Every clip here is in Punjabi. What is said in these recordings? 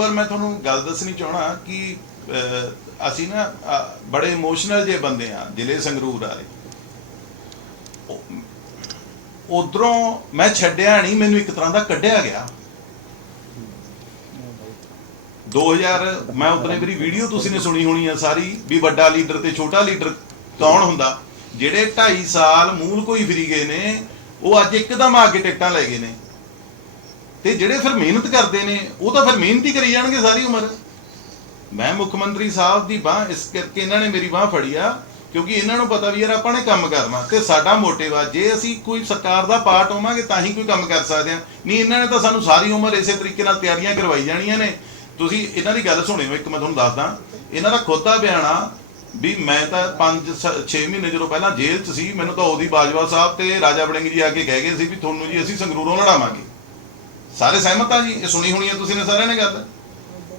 ਵਾਰ ਮੈਂ ਤੁਹਾਨੂੰ ਗੱਲ ਦੱਸਣੀ ਚਾਹਣਾ ਕਿ ਅਸੀਂ ਨਾ ਬੜੇ ਇਮੋਸ਼ਨਲ ਜੇ ਬੰਦੇ ਆ ਜ਼ਿਲ੍ਹੇ ਸੰਗਰੂਰ ਵਾਲੇ। ਉਧਰੋਂ ਮੈਂ ਛੱਡਿਆ ਨਹੀਂ, ਮੈਨੂੰ ਇੱਕ ਤਰ੍ਹਾਂ ਦਾ ਕੱਢਿਆ ਗਿਆ। 2000 ਮੈਂ ਉਤਨੇ ਮੇਰੀ ਵੀਡੀਓ ਤੁਸੀਂ ਨੇ ਸੁਣੀ ਹੋਣੀ ਆ ਸਾਰੀ, ਵੀ ਵੱਡਾ ਲੀਡਰ ਤੇ ਛੋਟਾ ਲੀਡਰ ਕੌਣ ਹੁੰਦਾ? ਜਿਹੜੇ 2.5 ਸਾਲ ਮੂਲ ਕੋਈ ਫਰੀ ਗਏ ਨੇ, ਉਹ ਅੱਜ ਇੱਕਦਮ ਆ ਕੇ ਟਿਕਟਾਂ ਲੈ ਗਏ ਨੇ। ਤੇ ਜਿਹੜੇ ਫਿਰ ਮਿਹਨਤ ਕਰਦੇ ਨੇ, ਉਹ ਤਾਂ ਫਿਰ ਮਿਹਨਤ ਹੀ ਕਰੀ ਜਾਣਗੇ ਸਾਰੀ ਉਮਰ। ਮੈਂ ਮੁੱਖ ਮੰਤਰੀ ਸਾਹਿਬ ਦੀ ਬਾਹ, ਇਸ ਕਰਕੇ ਇਹਨਾਂ ਨੇ ਮੇਰੀ ਬਾਹ ਫੜੀ ਆ, ਕਿਉਂਕਿ ਇਹਨਾਂ ਨੂੰ ਪਤਾ ਵੀ ਯਾਰ ਆਪਾਂ ਨੇ ਕੰਮ ਕਰਨਾ ਤੇ ਸਾਡਾ ਮੋਟਿਵ ਆ ਜੇ ਅਸੀਂ ਕੋਈ ਸਰਕਾਰ ਦਾ ਪਾਰਟ ਹੋਵਾਂਗੇ ਤਾਂ ਹੀ ਕੋਈ ਕੰਮ ਕਰ ਸਕਦੇ ਆ। ਨਹੀਂ, ਇਹਨਾਂ ਨੇ ਤਾਂ ਸਾਨੂੰ ਸਾਰੀ ਉਮਰ ਇਸੇ ਤਰੀਕੇ ਨਾਲ ਤਿਆਰੀਆਂ ਕਰਵਾਈ ਜਾਣੀਆਂ ਨੇ। ਤੁਸੀਂ ਇਹਨਾਂ ਦੀ ਗੱਲ ਸੁਣਿਓ, ਇੱਕ ਮੈਂ ਤੁਹਾਨੂੰ ਦੱਸਦਾ, ਇਹਨਾਂ ਦਾ ਖੁਦ ਦਾ ਬਿਆਨ ਆ ਵੀ ਮੈਂ ਤਾਂ 5 6 ਮਹੀਨੇ ਜਦੋਂ ਪਹਿਲਾਂ ਜੇਲ੍ਹ 'ਚ ਸੀ, ਮੈਨੂੰ ਤਾਂ ਉਹਦੀ ਬਾਜਵਾ ਸਾਹਿਬ ਤੇ ਰਾਜਾ ਬੜਿੰਗ ਜੀ ਆ ਕੇ ਕਹਿ ਗਏ ਸੀ ਵੀ ਤੁਹਾਨੂੰ ਜੀ ਅਸੀਂ ਸੰਗਰੂਰੋਂ ਲੜਾਵਾਂਗੇ। ਸਾਰੇ ਸਹਿਮਤ ਆ ਜੀ, ਇਹ ਸੁਣੀ ਹੋਣੀ ਆ ਤੁਸੀਂ ਨੇ ਸਾਰਿਆਂ ਨੇ ਗੱਲ।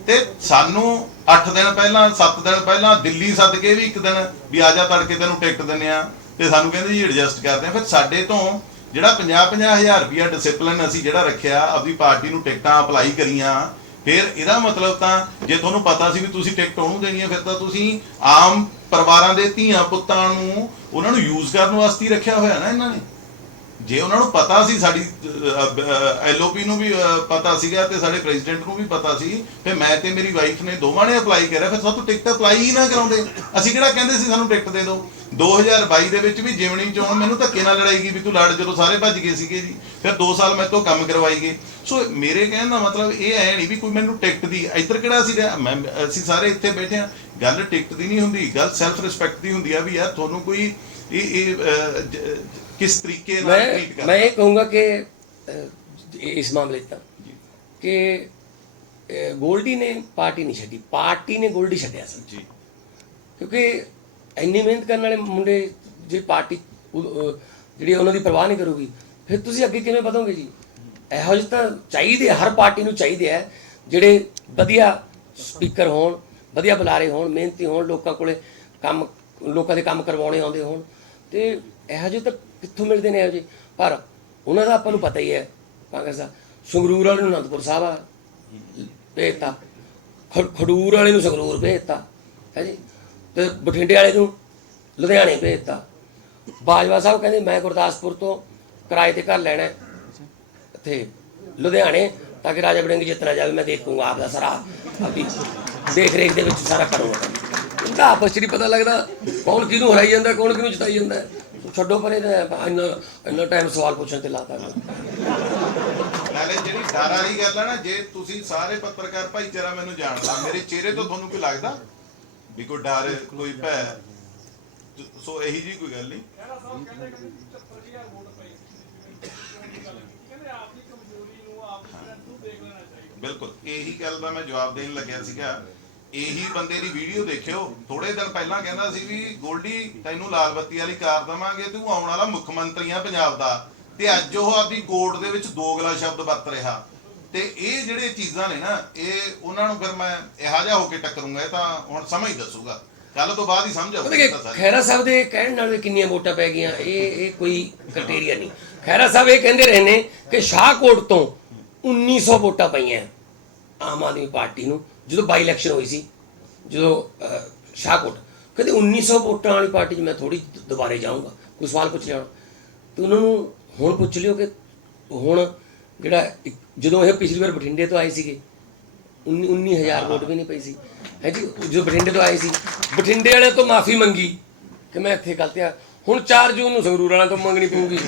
ਤੇ ਸਾਨੂੰ 8 ਦਿਨ ਪਹਿਲਾਂ 7 ਦਿਨ ਪਹਿਲਾਂ ਦਿੱਲੀ ਸੱਦ ਕੇ ਵੀ ਇੱਕ ਦਿਨ ਵੀ ਆ ਜਾ ਤੜਕੇ ਤੈਨੂੰ ਟਿਕਟ ਦਿੰਨੇ ਆ। ਤੇ ਸਾਨੂੰ ਕਹਿੰਦੇ ਜੀ ਐਡਜਸਟ ਕਰਦੇ ਆ। ਫਿਰ ਸਾਡੇ ਤੋਂ ਜਿਹੜਾ 50 50000 ਰੁਪਿਆ ਡਿਸਪਲਿਨ ਅਸੀਂ ਜਿਹੜਾ ਰੱਖਿਆ, ਆਪਦੀ ਪਾਰਟੀ ਨੂੰ ਟਿਕਟਾਂ ਅਪਲਾਈ ਕਰੀਆਂ, ਫਿਰ ਇਹਦਾ ਮਤਲਬ ਤਾਂ ਜੇ ਤੁਹਾਨੂੰ ਪਤਾ ਸੀ ਵੀ ਤੁਸੀਂ ਟਿਕਟ ਉਹਨੂੰ ਦੇਣੀ ਹੈ ਫਿਰ ਤਾਂ ਤੁਸੀਂ ਆਮ ਪਰਿਵਾਰਾਂ ਦੇ ਧੀਆਂ ਪੁੱਤਾਂ ਨੂੰ ਉਹਨਾਂ ਨੂੰ ਯੂਜ਼ ਕਰਨ ਵਾਸਤੇ ਰੱਖਿਆ ਹੋਇਆ ਨਾ ਇਹਨਾਂ ਨੇ। ਜੇ ਉਹਨਾਂ ਨੂੰ ਪਤਾ ਸੀ, ਸਾਡੀ ਐਲਓਪੀ ਨੂੰ ਵੀ ਪਤਾ ਸੀਗਾ ਤੇ ਸਾਡੇ ਪ੍ਰੈਜ਼ੀਡੈਂਟ ਨੂੰ ਵੀ ਪਤਾ ਸੀ, ਫਿਰ ਮੈਂ ਤੇ ਮੇਰੀ ਵਾਈਫ ਨੇ ਦੋਵਾਂ ਨੇ ਅਪਲਾਈ ਕਰਿਆ, ਫਿਰ ਸਾਨੂੰ ਟਿਕਟ ਅਪਲਾਈ ਹੀ ਨਾ ਕਰਾਉਂਦੇ। ਅਸੀਂ ਕਿਹੜਾ ਕਹਿੰਦੇ ਸੀ ਸਾਨੂੰ ਟਿਕਟ ਦੇ ਦਿਓ? 2022 ਦੇ ਵਿੱਚ ਵੀ ਜਿਮਣੀ ਚੋਣ ਮੈਨੂੰ ਧੱਕੇ ਨਾਲ ਲੜਾਈ ਗਈ ਵੀ ਤੂੰ ਲੜ, ਜਦੋਂ ਸਾਰੇ ਭੱਜ ਗਏ ਸੀਗੇ ਜੀ। ਫਿਰ 2 ਸਾਲ ਮੈਂ ਤੋਂ ਕੰਮ ਕਰਵਾਈ ਗਏ। ਸੋ ਮੇਰੇ ਕਹਿਣ ਦਾ ਮਤਲਬ ਇਹ ਹੈ ਨਹੀਂ ਵੀ ਕੋਈ ਮੈਨੂੰ ਟਿਕਟ ਦੀ, ਇੱਧਰ ਕਿਹੜਾ ਸੀ ਮੈਂ, ਅਸੀਂ ਸਾਰੇ ਇੱਥੇ ਬੈਠੇ ਆ। ਗੱਲ ਟਿਕਟ ਦੀ ਨਹੀਂ ਹੁੰਦੀ, ਗੱਲ ਸੈਲਫ ਰਿਸਪੈਕਟ ਦੀ ਹੁੰਦੀ ਆ ਵੀ ਯਾਰ ਤੁਹਾਨੂੰ ਕੋਈ, ਇਹ ਕਿਸ ਤਰੀਕੇ ਨਾਲ ਟ੍ਰੀਟ ਕਰਦਾ ਮੈਂ ਇਹ ਕਹੂੰਗਾ ਕਿ ਇਸ ਮਾਮਲੇ 'ਚ ਤਾਂ ਕਿ ਗੋਲਡੀ ਨੇ ਪਾਰਟੀ ਨਹੀਂ ਛੱਡੀ ਪਾਰਟੀ ਨੇ ਗੋਲਡੀ ਛੱਡਿਆ ਸੀ ਜੀ ਕਿਉਂਕਿ ਇੰਨੀ ਮਿਹਨਤ ਕਰਨ ਵਾਲੇ ਮੁੰਡੇ ਜੇ ਪਾਰਟੀ ਜਿਹੜੀ ਉਹਨਾਂ ਦੀ ਪਰਵਾਹ ਨਹੀਂ ਕਰੂਗੀ ਫਿਰ ਤੁਸੀਂ ਅੱਗੇ ਕਿਵੇਂ ਵਧੋਗੇ ਜੀ ਇਹੋ ਜਿਹੇ ਤਾਂ ਚਾਹੀਦੇ ਹਰ ਪਾਰਟੀ ਨੂੰ ਚਾਹੀਦੇ ਆ ਜਿਹੜੇ ਵਧੀਆ ਸਪੀਕਰ ਹੋਣ ਵਧੀਆ ਬੁਲਾਰੇ ਹੋਣ ਮਿਹਨਤੀ ਹੋਣ ਲੋਕਾਂ ਕੋਲੇ ਕੰਮ ਲੋਕਾਂ ਦੇ ਕੰਮ ਕਰਵਾਉਣੇ ਆਉਂਦੇ ਹੋਣ ਤੇ ਇਹੋ ਜਿਹੇ ਤਾਂ ਕਿੱਥੋਂ ਮਿਲਦੇ ਨੇ ਇਹੋ ਜਿਹੇ? ਪਰ ਉਹਨਾਂ ਦਾ ਆਪਾਂ ਨੂੰ ਪਤਾ ਹੀ ਹੈ, ਕਾਂਗਰਸ ਦਾ। ਸੰਗਰੂਰ ਵਾਲੇ ਨੂੰ ਅਨੰਦਪੁਰ ਸਾਹਿਬ ਆ। ਭੇਜਤਾ। ਖ- ਖਡੂਰ ਵਾਲੇ ਨੂੰ ਸੰਗਰੂਰ ਭੇਜਤਾ। ਹੈ ਜੀ? ਤੇ ਬਠਿੰਡੇ ਵਾਲੇ ਨੂੰ ਲੁਧਿਆਣੇ ਭੇਜਤਾ। ਬਾਜਵਾ ਸਾਹਿਬ ਕਹਿੰਦੇ, ਮੈਂ ਗੁਰਦਾਸਪੁਰ ਤੋਂ ਕਿਰਾਏ ਤੇ ਘਰ ਲੈਣਾ ਇੱਥੇ ਲੁਧਿਆਣੇ, ਤਾਂ ਕਿ ਰਾਜਾ ਬੜਿੰਗ ਜਿੱਤਣਾ ਜਾਵੇ, ਮੈਂ ਦੇਖੂੰਗਾ ਆਪਦਾ ਸਾਰਾ। ਆਪਦੀ ਦੇਖ ਰੇਖ ਦੇ ਵਿੱਚ ਸਾਰਾ ਕਰੂੰਗਾ। ਆਪਸ 'ਚ ਨਹੀਂ ਪਤਾ ਲੱਗਦਾ ਕੌਣ ਕਿਹਨੂੰ ਹਰਾਈ ਜਾਂਦਾ ਕੌਣ ਕਿਹਨੂੰ ਜਿਤਾਈ ਜਾਂਦਾ। ਛੱਡੋ ਪਰੇ ਇੰਨਾ ਇੰਨਾ ਟਾਈਮ ਸਵਾਲ ਪੁੱਛਣ ਤੇ ਲਾਤਾ ਨਾਲੇ ਜਿਹੜੀ ਡਰ ਵਾਲੀ ਗੱਲ ਹੈ ਨਾ ਜੇ ਤੁਸੀਂ ਸਾਰੇ ਪੱਤਰਕਾਰ ਭਾਈਚਾਰਾ ਮੈਨੂੰ ਜਾਣਦਾ ਮੇਰੇ ਚਿਹਰੇ ਤੋਂ ਤੁਹਾਨੂੰ ਕੋਈ ਲੱਗਦਾ ਵੀ ਕੋਈ ਡਰ ਕੋਈ ਭੈ? ਸੋ ਇਹੀ ਜੀ ਕੋਈ ਗੱਲ ਨਹੀਂ। ਬਿਲਕੁਲ ਇਹੀ ਗੱਲ ਦਾ ਮੈਂ ਜਵਾਬ ਦੇਣ ਲੱਗਿਆ ਸੀਗਾ। ਇਹੀ ਬੰਦੇ ਦੀ ਵੀਡੀਓ ਦੇਖਿਓ। ਥੋੜੇ ਦਿਨ ਪਹਿਲਾਂ ਕਹਿੰਦਾ ਸੀ ਵੀ ਗੋਲਡੀ ਤੈਨੂੰ ਲਾਲ ਬੱਤੀ ਵਾਲੀ ਕਾਰ ਦਵਾਂਗੇ ਤੂੰ ਆਉਣ ਵਾਲਾ ਮੁੱਖ ਮੰਤਰੀ ਆ ਪੰਜਾਬ ਦਾ। ਤੇ ਅੱਜ ਉਹ ਆਪਦੀ ਕੋਰਟ ਦੇ ਵਿੱਚ ਦੋਗਲਾ ਸ਼ਬਦ ਵਰਤ ਰਿਹਾ। ਤੇ ਇਹ ਜਿਹੜੇ ਚੀਜ਼ਾਂ ਨੇ ਨਾ ਇਹ ਉਹਨਾਂ ਨੂੰ ਫਿਰ ਮੈਂ ਇਹੋ ਜਿਹਾ ਹੋ ਕੇ ਟੱਕਰੂੰਗਾ ਇਹ ਤਾਂ ਹੁਣ ਸਮਝ ਹੀ ਦੱਸੂਗਾ। ਕੱਲ ਤੋਂ ਬਾਅਦ ਹੀ ਸਮਝ ਆਊਗਾ ਖੈਰਾ ਸਾਹਿਬ ਦੇ ਕਹਿਣ ਨਾਲ ਕਿੰਨੀਆਂ ਵੋਟਾਂ ਪੈ ਗਈਆਂ ਇਹ ਇਹ ਕੋਈ ਕ੍ਰਾਈਟੇਰੀਆ ਨਹੀਂ। ਖੈਰਾ ਸਾਹਿਬ ਇਹ ਕਹਿੰਦੇ ਰਹੇ ਨੇ ਕਿ ਸ਼ਾਹਕੋਟ ਤੋਂ 1900 ਵੋਟਾਂ ਪਈਆਂ ਆਮ ਆਦਮੀ ਪਾਰਟੀ ਨੂੰ। ਜਦੋਂ ਬਾਈ ਇਲੈਕਸ਼ਨ ਹੋਈ ਸੀ, ਜਦੋਂ ਸ਼ਾਹਕੋਟ, ਕਹਿੰਦੇ 1900 ਵੋਟਾਂ ਵਾਲੀ ਪਾਰਟੀ 'ਚ ਮੈਂ ਥੋੜੀ ਦੁਬਾਰੇ ਜਾਊਂਗਾ, ਕੋਈ ਸਵਾਲ ਪੁੱਛ ਲਿਆ ਤੇ ਉਹਨਾਂ ਨੂੰ ਹੁਣ ਪੁੱਛ ਲਿਓ ਕਿ ਹੁਣ ਜਿਹੜਾ ਇੱਕ- ਜਦੋਂ ਇਹ ਪਿਛਲੀ ਵਾਰ ਬਠਿੰਡੇ ਤੋਂ ਆਏ ਸੀਗੇ 19 19000 ਵੋਟ ਵੀ ਨਹੀਂ ਪਈ ਸੀ। ਹੈ ਜੀ, ਜਦੋਂ ਬਠਿੰਡੇ ਤੋਂ ਆਏ ਸੀ, ਬਠਿੰਡੇ ਵਾਲਿਆਂ ਤੋਂ ਮਾਫੀ ਮੰਗੀ ਕਿ ਮੈਂ ਇੱਥੇ ਗਲਤ ਆ। ਹੁਣ 4 ਜੂਨ ਨੂੰ ਸੰਗਰੂਰ ਵਾਲਿਆਂ ਤੋਂ ਮੰਗਣੀ ਪਊਗੀ।